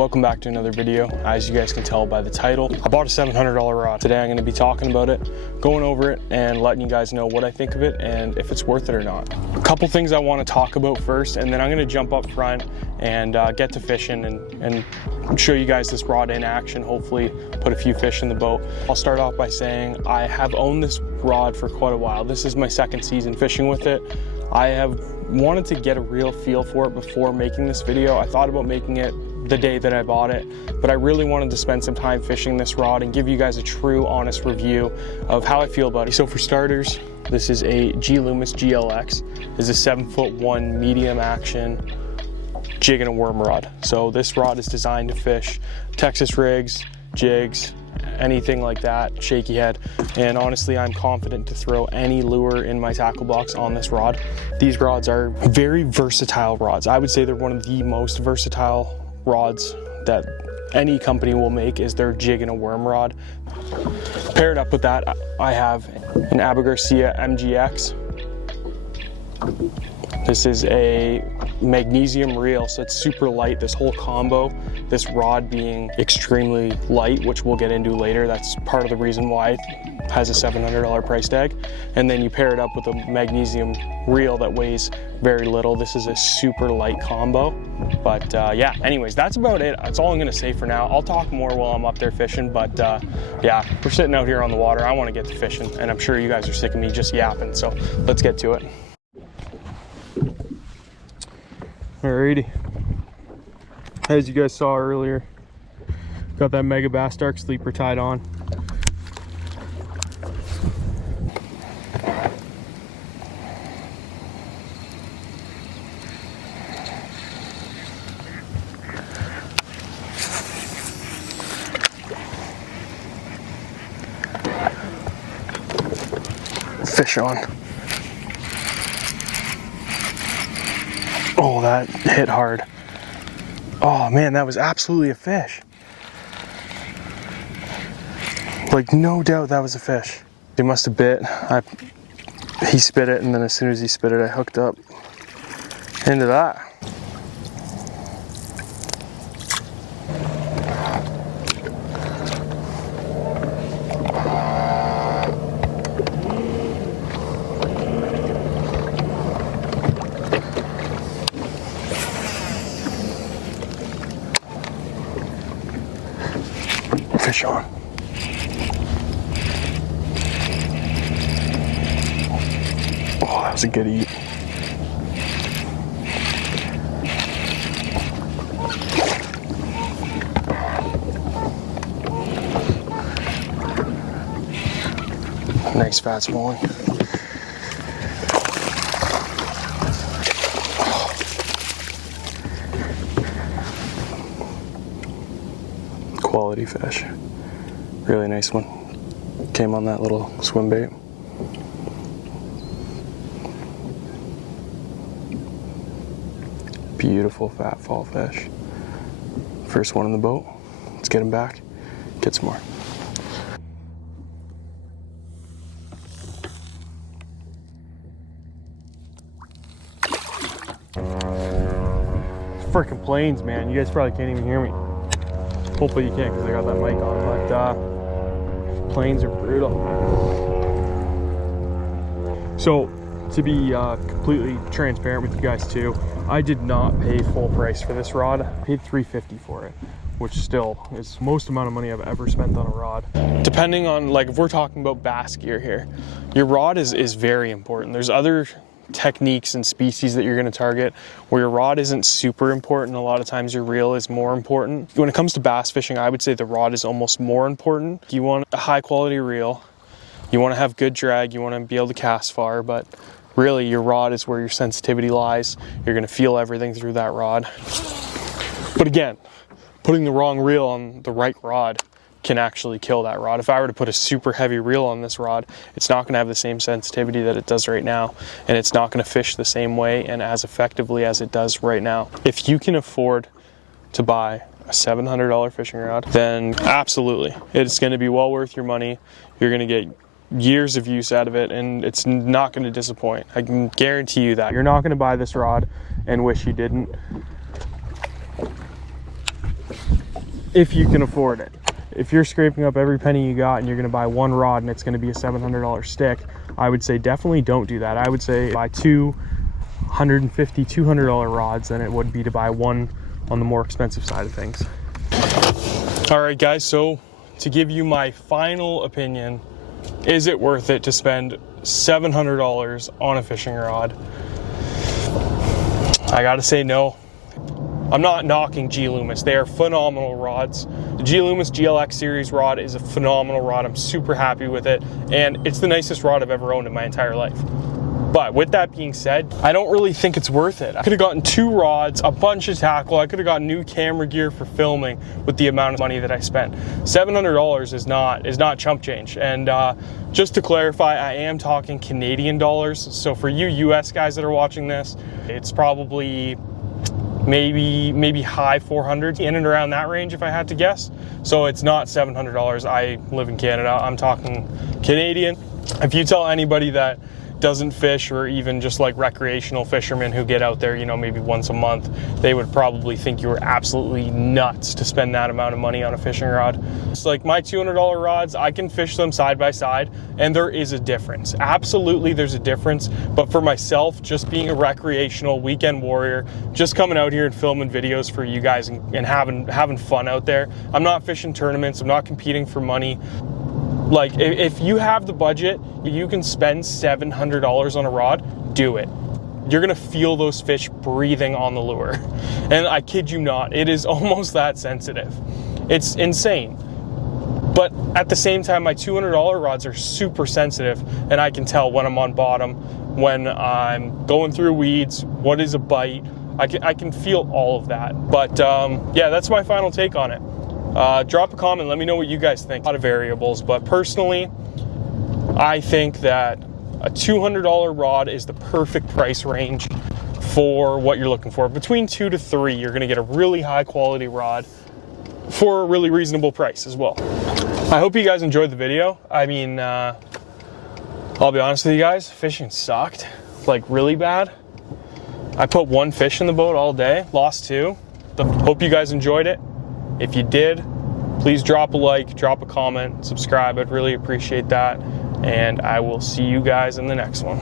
welcome back to another video. As you guys can tell by the title, I bought a $700 rod. Today I'm going to be talking about it, going over it, and letting you guys know what I think of it and if it's worth it or not. A couple things I want to talk about first, and then I'm going to jump up front and get to fishing and show you guys this rod in action, hopefully put a few fish in the boat. I'll start off by saying I have owned this rod for quite a while. This is my second season fishing with it. I have wanted to get a real feel for it before making this video. I thought about making it the day that I bought it, but I really wanted to spend some time fishing this rod and give you guys a true, honest review of how I feel about it. So for starters, this is a Gloomis GLX. This is a 7'1" medium action jig and a worm rod. So this rod is designed to fish Texas rigs, jigs, anything like that, shaky head, and honestly I'm confident to throw any lure in my tackle box on this rod. These rods are very versatile rods. I would say they're one of the most versatile rods that any company will make is their jig and a worm rod. Paired up with that, I have an Abu Garcia MGX. This is a magnesium reel, so it's super light. This whole combo, this rod being extremely light, which we'll get into later, that's part of the reason why it has a $700 price tag. And then you pair it up with a magnesium reel that weighs very little. This is a super light combo. But yeah, anyways, that's about it. That's all I'm gonna say for now. I'll talk more while I'm up there fishing, but yeah, we're sitting out here on the water. I wanna get to fishing, and I'm sure you guys are sick of me just yapping, so let's get to it. Alrighty, as you guys saw earlier, got that Mega Bass Dark Sleeper tied on. Fish on. Oh, that hit hard. Oh man, that was absolutely a fish. Like, no doubt that was a fish. He must have bit. He spit it, and then as soon as he spit it, I hooked up into that. Fish on. Oh, that was a good eat. Nice fat small one. Quality fish. Really nice one. Came on that little swim bait. Beautiful fat fall fish. First one in the boat. Let's get him back. Get some more. Freaking planes, man. You guys probably can't even hear me. Hopefully you can't because I got that mic on, but planes are brutal. So to be completely transparent with you guys too, I did not pay full price for this rod. I paid $350 for it, which still is the most amount of money I've ever spent on a rod. Depending on, like, if we're talking about bass gear here, your rod is very important. There's other techniques and species that you're going to target where your rod isn't super important. A lot of times your reel is more important. When it comes to bass fishing, I would say the rod is almost more important. You want a high quality reel, you want to have good drag, you want to be able to cast far, but really your rod is where your sensitivity lies. You're going to feel everything through that rod. But again, putting the wrong reel on the right rod can actually kill that rod. If I were to put a super heavy reel on this rod, it's not going to have the same sensitivity that it does right now, and it's not going to fish the same way and as effectively as it does right now. If you can afford to buy a $700 fishing rod, then absolutely, it's going to be well worth your money. You're going to get years of use out of it, and it's not going to disappoint. I can guarantee you that. You're not going to buy this rod and wish you didn't. if you can afford it. If you're scraping up every penny you got and you're gonna buy one rod and it's gonna be a $700 stick, I would say definitely don't do that. I would say buy two $150, $200 rods than it would be to buy one on the more expensive side of things. All right, guys, so to give you my final opinion, is it worth it to spend $700 on a fishing rod? I gotta say no. I'm not knocking Gloomis. They are phenomenal rods. The Gloomis GLX series rod is a phenomenal rod. I'm super happy with it, and it's the nicest rod I've ever owned in my entire life. But with that being said, I don't really think it's worth it. I could have gotten 2 rods, a bunch of tackle. I could have gotten new camera gear for filming with the amount of money that I spent. $700 is not chump change. And just to clarify, I am talking Canadian dollars. So for you US guys that are watching this, it's probably maybe high 400s, in and around that range if I had to guess. So it's not $700. I live in Canada. I'm talking Canadian. If you tell anybody that doesn't fish, or even just like recreational fishermen who get out there, you know, maybe once a month, they would probably think you were absolutely nuts to spend that amount of money on a fishing rod. It's like my $200 rods, I can fish them side by side, and there is a difference. Absolutely, there's a difference. But for myself, just being a recreational weekend warrior, just coming out here and filming videos for you guys and having fun out there. I'm not fishing tournaments. I'm not competing for money. Like, if you have the budget, you can spend $700 on a rod, do it. You're gonna feel those fish breathing on the lure. And I kid you not, it is almost that sensitive. It's insane. But at the same time, my $200 rods are super sensitive, and I can tell when I'm on bottom, when I'm going through weeds, what is a bite. I can feel all of that. But yeah, that's my final take on it. Drop a comment, let me know what you guys think. A lot of variables, but personally, I think that a $200 rod is the perfect price range for what you're looking for. Between 2 to 3, you're gonna get a really high quality rod for a really reasonable price as well. I hope you guys enjoyed the video. I mean, I'll be honest with you guys, fishing sucked, like really bad. I put 1 fish in the boat all day, lost 2. Hope you guys enjoyed it. If you did, please drop a like, drop a comment, subscribe. I'd really appreciate that. And I will see you guys in the next one.